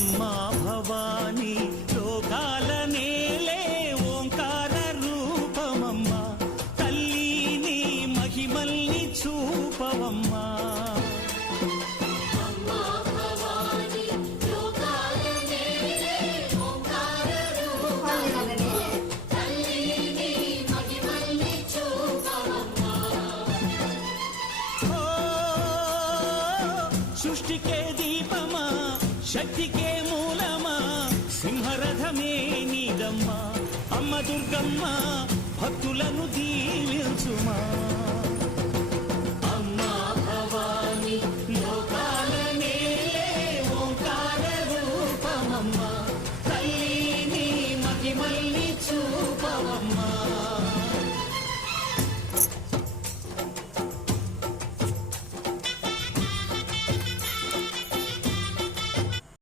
అమ్మా భవానీ లోకాల నేలే ఓంకార రూపమమ్మా తల్లి మహిమల్ని చూపవమ్మా సృష్టికే దీపమా శక్తికే మూలమా సింహరథమే నీదమ్మా అమ్మ దుర్గమ్మ భక్తులను దీవించుమా